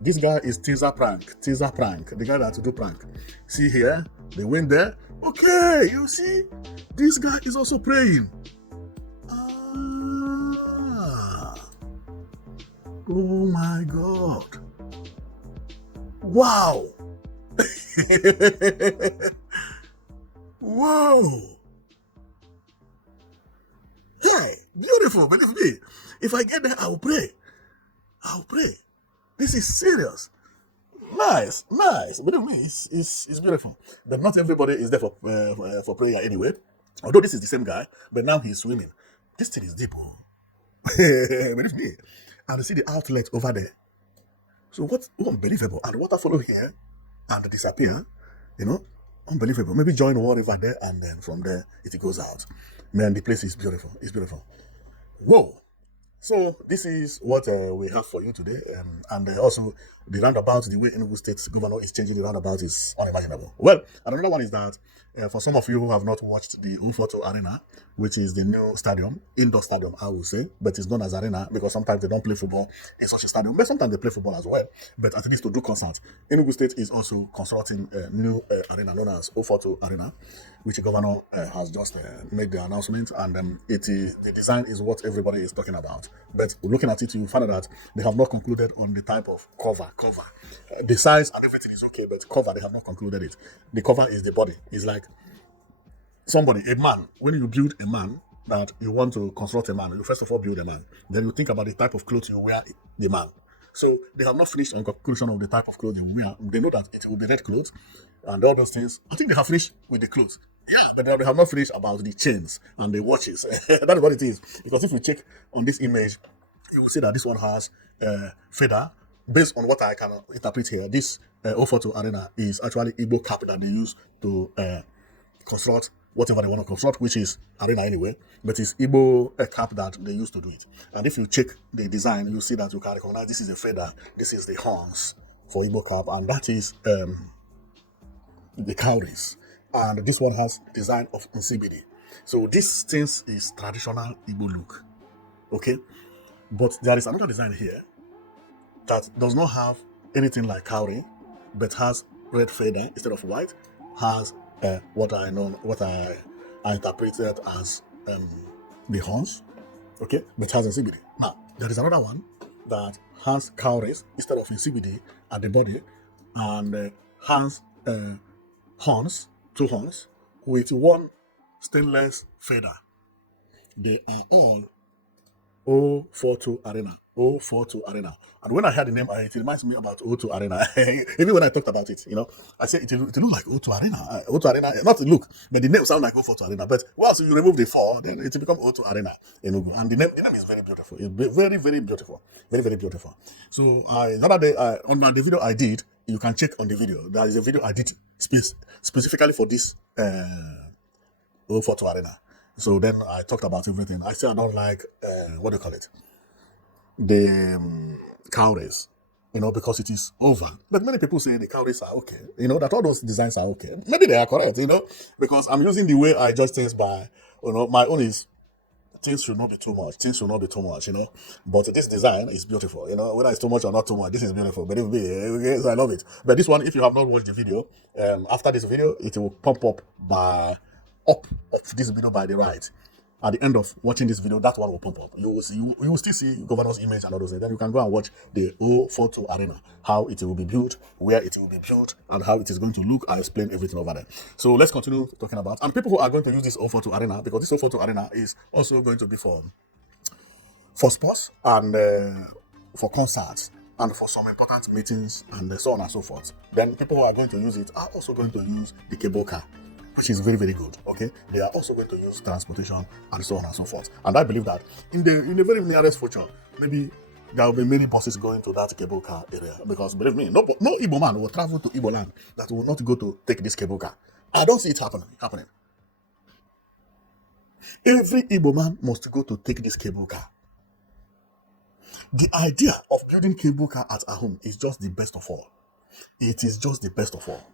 This guy is teaser prank. The guy that do prank. See here, they went there. Okay, you see, this guy is also praying. Oh my God. Wow. Whoa. Yeah, beautiful. Believe me. If I get there, I'll pray. This is serious. Nice. Believe me, it's beautiful. But not everybody is there for prayer anyway. Although this is the same guy, but now he's swimming. This thing is deep. Believe me. And you see the outlet over there. So what's unbelievable? And water follow here and disappear. Unbelievable. Maybe join one river there, and then from there it goes out. Man, the place is beautiful. It's beautiful. Whoa. So this is what we have for you today, and also the roundabout, the way Enugu State governor is changing the roundabout is unimaginable. Well, and another one is that for some of you who have not watched the Ufoto Arena, which is the new stadium, indoor stadium, I will say, but it's known as arena because sometimes they don't play football in such a stadium, but sometimes they play football as well. But at least to do concerts, Enugu State is also constructing a new arena known as Ufoto Arena, which the governor has just made the announcement, and the design is what everybody is talking about. But looking at it, you find out that they have not concluded on the type of cover. The size and everything is okay, but cover, they have not concluded it. The cover is the body. It's like a man. When you build a man, that you want to construct a man, you first of all build a man. Then you think about the type of clothes you wear the man. So they have not finished on conclusion of the type of clothes you wear. They know that it will be red clothes and all those things. I think they have finished with the clothes. Yeah, but they have not finished about the chains and the watches. That is what it is. Because if you check on this image, you will see that this one has feather. Based on what I can interpret here, this Ofoto Arena is actually Igbo cap that they use to construct whatever they want to construct, which is arena anyway, but it's Igbo cap that they use to do it. And if you check the design, you see that you can recognize this is a feather, this is the horns for Igbo cap, and that is the cowries. And this one has design of Nsibidi. So this thing is traditional Igbo look. Okay? But there is another design here that does not have anything like cowrie, but has red feather instead of white, has what I interpreted as the horns, okay, but has Nsibidi. Now, there is another one that has cowries instead of Nsibidi at the body, and has horns, two horns, with one stainless feather. They are all O42 Arena. O42 Arena. And when I heard the name, it reminds me about O2 Arena. Even when I talked about it, I said it looked like O2 Arena. O2 Arena, not the look, but the name sounds like O42 Arena. But once you remove the 4, then it becomes O2 Arena Enugu. And the name is very beautiful. It's very, very beautiful. Very, very beautiful. So another day, on the video I did, you can check on the video. There is a video I did specifically for this O42 Arena. So then I talked about everything. I said I don't like, what do you call it? The cowries, because it is oval. But many people say the cowries are okay, that all those designs are okay. Maybe they are correct, because I'm using the way I judge things by, my own is things should not be too much. Things should not be too much, But this design is beautiful, Whether it's too much or not too much, this is beautiful. Believe me, okay, so I love it. But this one, if you have not watched the video, after this video, it will pop up up of this video by the right. At the end of watching this video, that one will pop up. You will see, you will still see governor's image and all those things. Then you can go and watch the whole photo arena, how it will be built, where it will be built, and how it is going to look. I explain everything over there. So let's continue talking about, and people who are going to use this whole photo arena, because this whole photo arena is also going to be for sports and for concerts and for some important meetings and so on and so forth. Then people who are going to use it are also going to use the cable car, which is very, very good. Okay, they are also going to use transportation and so on and so forth. And I believe that in the very nearest future, maybe there will be many buses going to that cable car area, because believe me, no Igbo man will travel to Igbo land that will not go to take this cable car. I don't see it happening. Every Igbo man must go to take this cable car. The idea of building cable car at Awhum is just the best of all. It is just the best of all.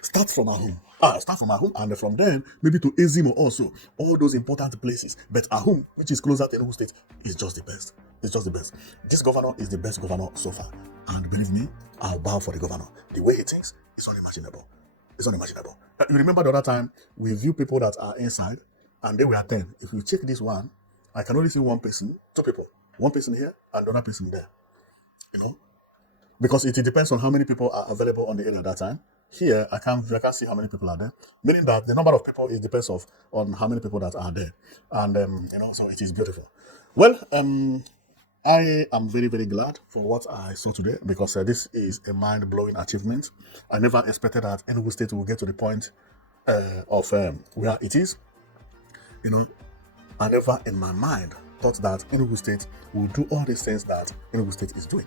Start from Awhum, and from then maybe to Ezimo also. All those important places. But Awhum, which is closer to Enugu State, is just the best. It's just the best. This governor is the best governor so far. And believe me, I'll bow for the governor. The way he thinks is unimaginable. It's unimaginable. You remember the other time we view people that are inside and they were 10. If you check this one, I can only see one person, two people. One person here and another person there. Because it depends on how many people are available on the area at that time. Here, I can't see how many people are there. Meaning that the number of people, it depends on how many people that are there. And, so it is beautiful. Well, I am very, very glad for what I saw today, because this is a mind-blowing achievement. I never expected that Enugu State will get to the point of where it is. I never in my mind thought that Enugu State will do all these things that Enugu State is doing.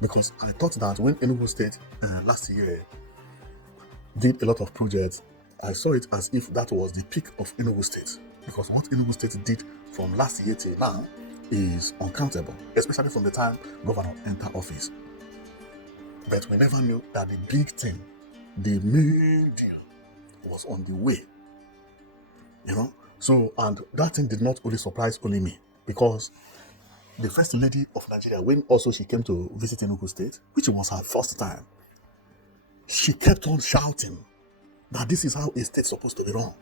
Because I thought that when Enugu State last year did a lot of projects, I saw it as if that was the peak of Enugu State. Because what Enugu State did from last year till now is uncountable, especially from the time governor entered office. But we never knew that the big thing, the main deal, was on the way. So, and that thing did not only surprise only me, because the first lady of Nigeria, when also she came to visit Enugu State, which was her first time, she kept on shouting that this is how a state is supposed to be run.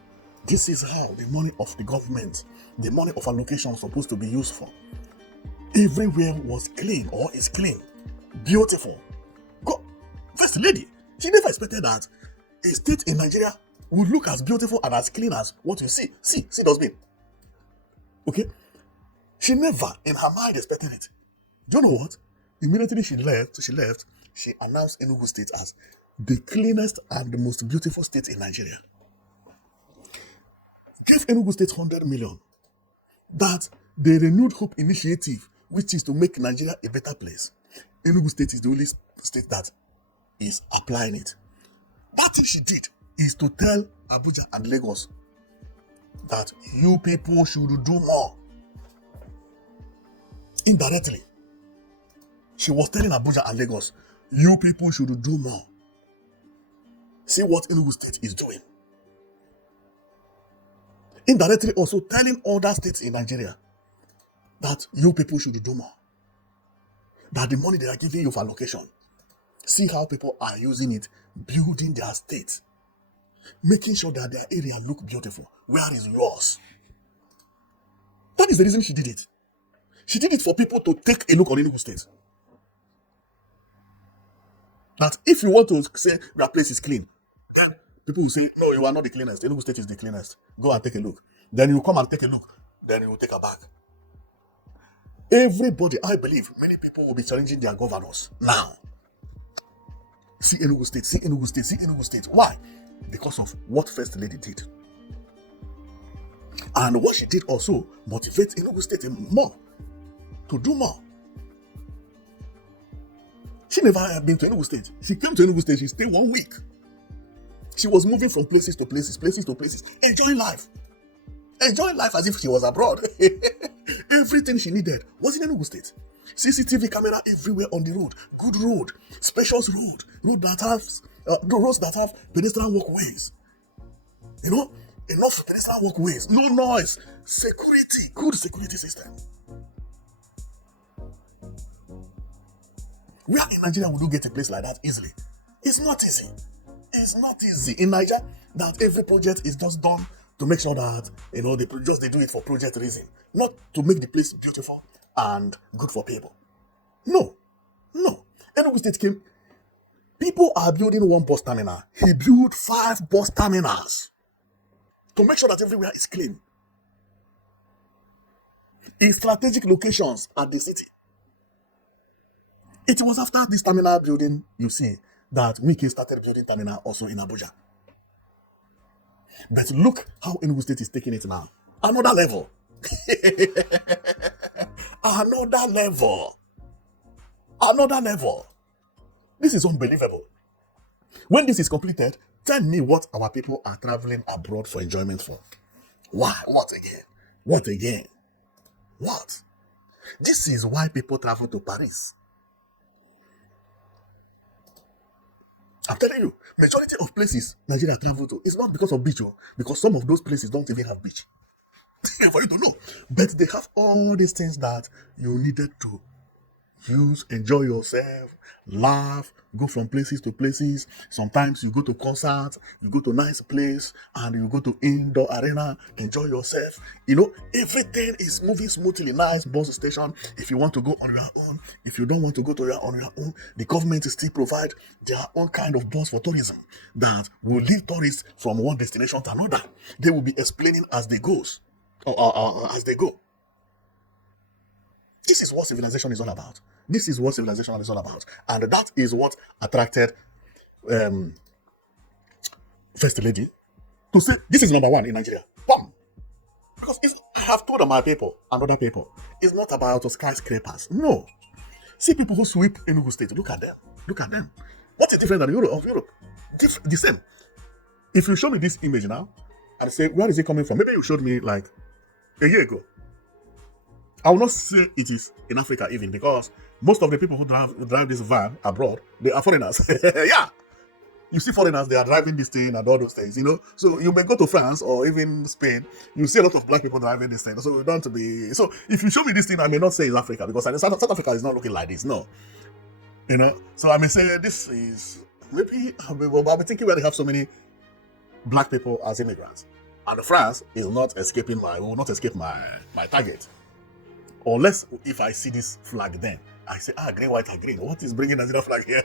This is how the money of the government, the money of allocation is supposed to be used for. Everywhere was clean or is clean, beautiful. First lady, she never expected that a state in Nigeria would look as beautiful and as clean as what you see. See dustbin. Okay? She never in her mind expected it. Do you know what? Immediately she left, she announced Enugu State as the cleanest and the most beautiful state in Nigeria. Gave Enugu State 100 million. That the Renewed Hope Initiative, which is to make Nigeria a better place, Enugu State is the only state that is applying it. That thing she did is to tell Abuja and Lagos that you people should do more. Indirectly, she was telling Abuja and Lagos, you people should do more. See what Enugu State is doing. Indirectly also telling other states in Nigeria that you people should do more. That the money they are giving you for allocation, see how people are using it, building their state, making sure that their area look beautiful. Where is yours? That is the reason she did it. She did it for people to take a look on Enugu State. That if you want to say your place is clean, then people will say, no, you are not the cleanest. Enugu State is the cleanest. Go and take a look. Then you come and take a look. Then you will take a bag. Everybody, I believe, many people will be challenging their governors now. See Enugu State, see Enugu State, see Enugu State. Why? Because of what First Lady did. And what she did also motivates Enugu State more to do more. She never had been to Enugu State. She came to Enugu State, she stayed 1 week. She was moving from places to places, enjoying life. Enjoying life as if she was abroad. Everything she needed was in Enugu State. CCTV camera everywhere on the road. Good road. Spacious road. Roads that have pedestrian walkways. enough pedestrian walkways, no noise, security, good security system. Where in Nigeria would you get a place like that easily? It's not easy. It's not easy. In Nigeria, that every project is just done to make sure that, they do it for project reason, not to make the place beautiful and good for people. No. Enugu State came, people are building one bus terminal. He built 5 bus terminals to make sure that everywhere is clean. In strategic locations at the city. It was after this terminal building, you see, that Wike started building terminal also in Abuja. But look how Enugu State is taking it now. Another level. Another level. This is unbelievable. When this is completed, tell me what our people are traveling abroad for enjoyment for. Why? What again? What? This is why people travel to Paris. I'm telling you, majority of places Nigeria travel to is not because of beach, because some of those places don't even have beach. For you to know. But they have all these things that you needed to use, enjoy yourself, laugh, go from places to places. Sometimes you go to concerts, you go to nice place, and you go to indoor arena, enjoy yourself. Everything is moving smoothly. Nice bus station. If you want to go on your own, if you don't want to go on your own, the government still provide their own kind of bus for tourism that will lead tourists from one destination to another. They will be explaining as they go. This is what civilization is all about. And that is what attracted First Lady to say, this is number one in Nigeria. Bam! Because I have told my people and other people, it's not about skyscrapers. No. See people who sweep Enugu State. Look at them. What is different than Europe? The same. If you show me this image now, and say, where is it coming from? Maybe you showed me like a year ago. I will not say it is in Africa even, because most of the people who drive this van abroad, they are foreigners. Yeah. You see foreigners, they are driving this thing and all those things, So you may go to France or even Spain, you see a lot of black people driving this thing. So So if you show me this thing, I may not say it's Africa, because South Africa is not looking like this. No. So I may say this is maybe, I'll be thinking where they have so many black people as immigrants. And France will not escape my target. Unless if I see this flag, then I say, green, white, and green. What is bringing Nigeria flag here?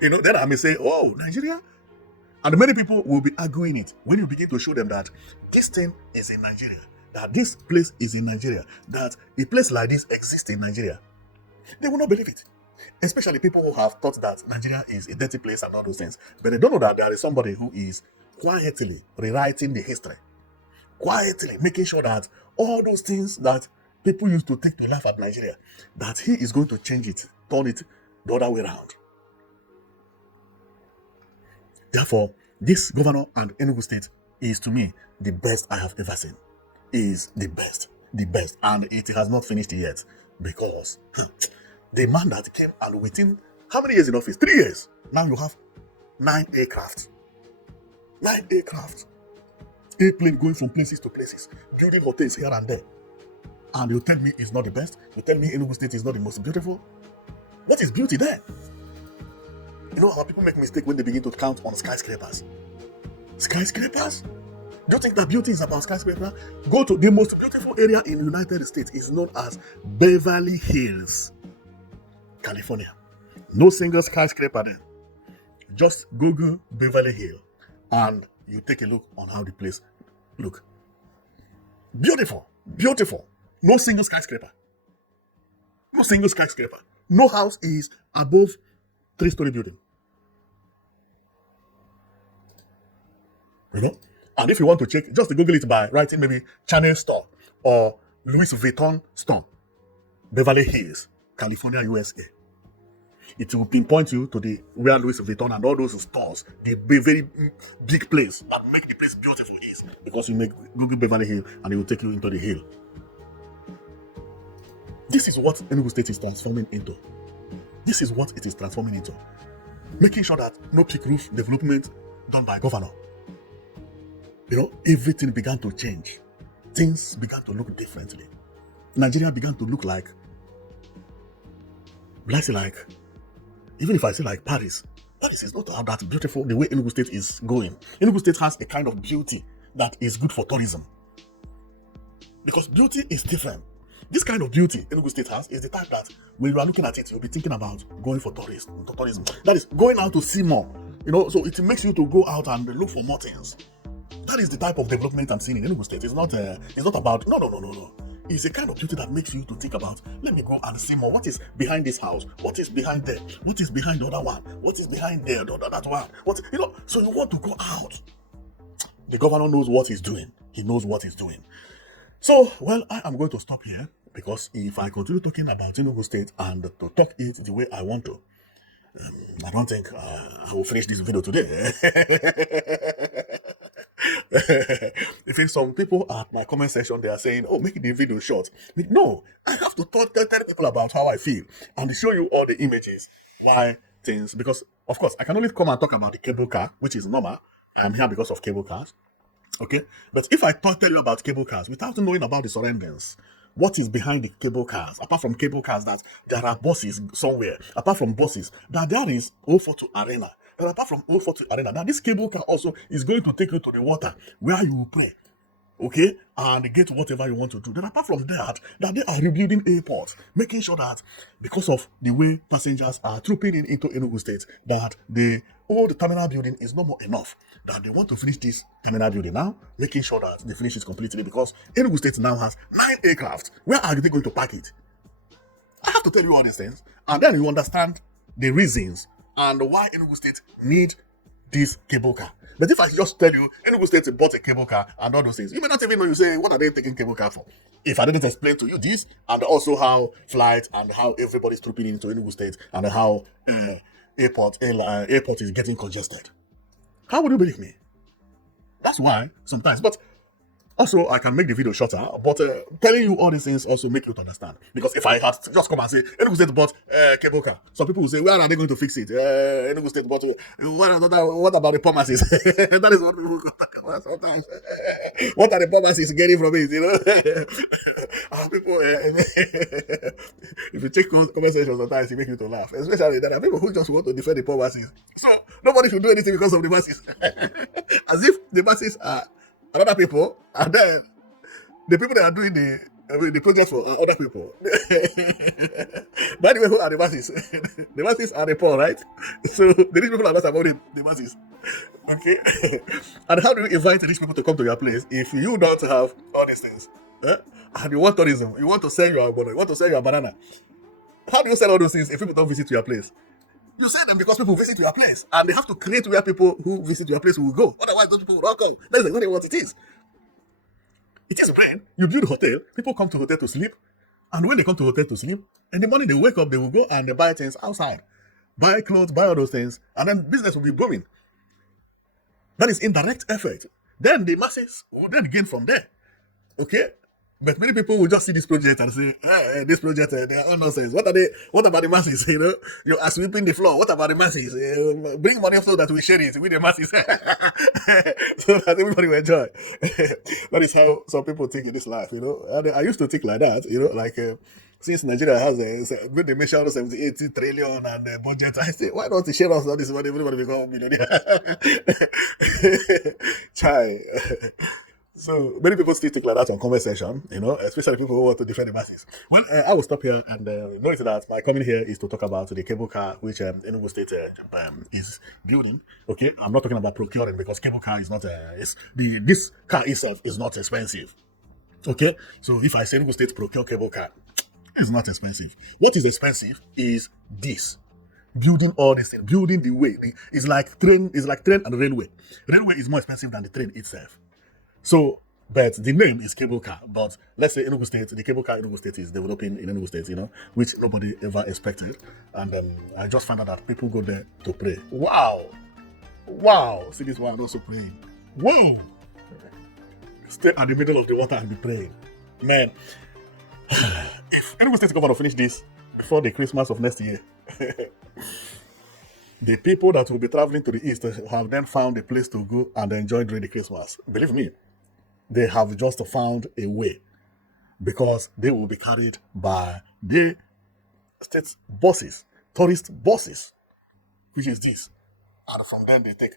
Then I may say, oh, Nigeria? And many people will be arguing it when you begin to show them that this thing is in Nigeria, that this place is in Nigeria, that a place like this exists in Nigeria. They will not believe it. Especially people who have thought that Nigeria is a dirty place and all those things. But they don't know that there is somebody who is quietly rewriting the history. Quietly making sure that all those things that people used to take to laugh at Nigeria, that he is going to change it, turn it the other way around. Therefore, this governor and Enugu State is, to me, the best I have ever seen. Is the best. And it has not finished yet, because the man that came, and within how many years in office? 3 years. Now you have 9 aircraft. 9 aircraft. Airplane going from places to places, building hotels here and there. And you tell me it's not the best? You tell me Enugu State is not the most beautiful? What is beauty there? How people make mistake when they begin to count on skyscrapers. Skyscrapers? Do you think that beauty is about skyscraper? Go to the most beautiful area in the United States. Is known as Beverly Hills, California. No single skyscraper there. Just Google Beverly Hills and you take a look on how the place look. Beautiful. No single skyscraper. No house is above 3-story building. And if you want to check, just Google it by writing maybe Chanel store or Louis Vuitton store, Beverly Hills, California, USA. It will pinpoint you to the where Louis Vuitton and all those stores, the very big place that make the place beautiful is, because you make Google Beverly Hills and it will take you into the hill. This is what Enugu State is transforming into. This is what it is transforming into. Making sure that no peak roof development done by governor. everything began to change. Things began to look differently. Nigeria began to look like, even if I say like Paris is not all that beautiful the way Enugu State is going. Enugu State has a kind of beauty that is good for tourism. Because beauty is different. This kind of beauty Enugu State has is the type that when you are looking at it, you'll be thinking about going for tourism. That is going out to see more. So it makes you to go out and look for more things. That is the type of development I'm seeing in Enugu State. It's not about no. It's a kind of beauty that makes you to think about, let me go and see more. What is behind this house? What is behind there? What is behind the other one? What is behind there? That one? So you want to go out. The governor knows what he's doing. He knows what he's doing. So, I am going to stop here because if I continue talking about Enugu State and to talk it the way I want to, I don't think I will finish this video today. If some people at my comment section, they are saying, oh, make the video short. No, I have to tell people about how I feel and show you all the images, why things, because of course I can only come and talk about the cable car, which is normal. I'm here because of cable cars. Okay, but if I tell you about cable cars without knowing about the surroundings, what is behind the cable cars, apart from cable cars, that there are buses somewhere, apart from buses, that there is 042 Arena, and apart from 042 Arena, that this cable car also is going to take you to the water where you will pray, okay, and get whatever you want to do. Then apart from that they are rebuilding airports, making sure that because of the way passengers are trooping into Enugu State, that the old terminal building is no more enough, that they want to finish this terminal building now, making sure that they finish it completely, because Enugu State now has 9 aircraft. Where are they going to park it? I have to tell you all these things, and then you understand the reasons and why Enugu State need this cable car. But if I just tell you Enugu State bought a cable car and all those things, you may not even know. You say, what are they taking cable car for? If I didn't explain to you this, and also how flights and how everybody's trooping into Enugu State and how airport is getting congested, how would you believe me? That's why sometimes, but also I can make the video shorter, but telling you all these things also make you to understand. Because if I had to just come and say Enugu State bought cable car, some people will say, where are they going to fix it? Enugu State bought what about the promises? That is what people talk about sometimes. What are the promises getting from it? People, if you check conversations sometimes, it makes you to laugh. Especially that there are people who just want to defend the promises. So nobody should do anything because of the masses. As if the masses are other people, and then the people that are doing the project for other people. By the way, who are the masses? The masses are the poor, right? So the rich people are not about the masses. Okay? And how do you invite these people to come to your place if you don't have all these things? And you want tourism, you want to sell your banana. How do you sell all those things if people don't visit your place? You say them because people visit your place, and they have to create where people who visit your place will go. Otherwise, those people will not come. That's exactly what it is. It is brain. You build a hotel, people come to hotel to sleep, and when they come to hotel to sleep, in the morning they wake up, they will go and they buy things outside. Buy clothes, buy all those things, and then business will be booming. That is indirect effect. Then the masses will then gain from there. Okay? But many people will just see this project and say, this project, they are all nonsense. What about the masses? You are sweeping the floor. What about the masses? Bring money so that we share it with the masses. So that everybody will enjoy. That is how some people think in this life, And I used to think like that, since Nigeria has when they measure 70, 80 trillion and budget, I say, why don't they share us all this money? Everybody become millionaire. Child. So many people still think like that on comment section, especially people who want to defend the masses. Well, I will stop here and note that my coming here is to talk about the cable car which Enugu State is building. Okay, I'm not talking about procuring because cable car is not this car itself is not expensive. Okay, so if I say Enugu State procure cable car, it's not expensive. What is expensive is this. Building all this thing, building the way. It's like train and railway. Railway is more expensive than the train itself. So, but the name is cable car. But let's say Enugu State, the cable car Enugu State is developing in Enugu State, which nobody ever expected. And I just found out that people go there to pray. Wow! See this one also praying. Whoa! Stay at the middle of the water and be praying. Man, if Enugu State government finish this before the Christmas of next year, The people that will be traveling to the east have then found a place to go and enjoy during the Christmas. Believe me, they have just found a way because they will be carried by the state buses, tourist buses, which is this. And from then they take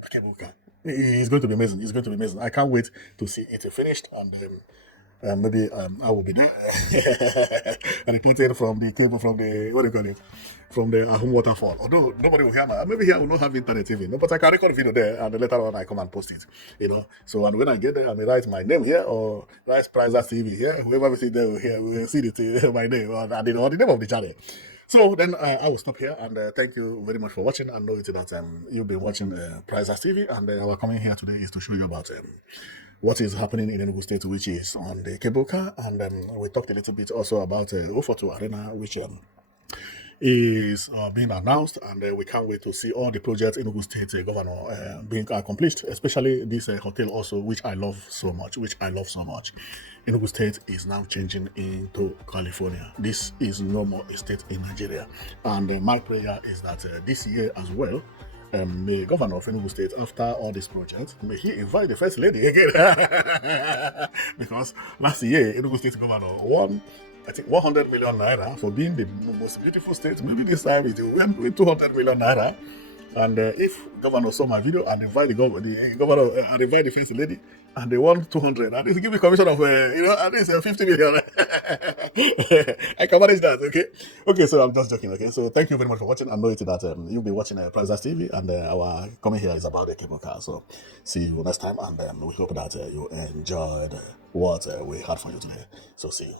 the cable car. It's going to be amazing. It's going to be amazing. I can't wait to see it finished, and maybe I will be there and reported from the cable, from the, what do you call it, from the Awhum Waterfall. Although nobody will hear my, maybe here I will not have internet even, no, but I can record video there, and then later on I come and post it, So, and when I get there, I may write my name here or write Prizer TV here. Whoever we see there will hear, will see my name or the name of the channel. So then I will stop here, and thank you very much for watching. I know that you've been watching Prizer TV, and our coming here today is to show you about what is happening in Enugu State, which is on the cable car, and we talked a little bit also about 042 Arena, which is being announced, and we can't wait to see all the projects Enugu State governor being accomplished, especially this hotel also, which I love so much, Enugu State is now changing into California. This is no more a state in Nigeria, and my prayer is that this year as well, may Governor of Enugu State, after all these projects, may he invite the First Lady again. Because last year, Enugu State Governor won, I think, 100 million naira for being the most beautiful state. Maybe this time it went with 200 million naira. And if Governor saw my video and invite the governor and invite the First Lady, and they want 200, and they give me commission of, at least 50 million. I can manage that, okay? Okay, so I'm just joking, okay? So thank you very much for watching. I know it that you'll be watching Prizer TV, and our coming here is about the cable car. So see you next time, and we hope that you enjoyed what we had for you today. So see you.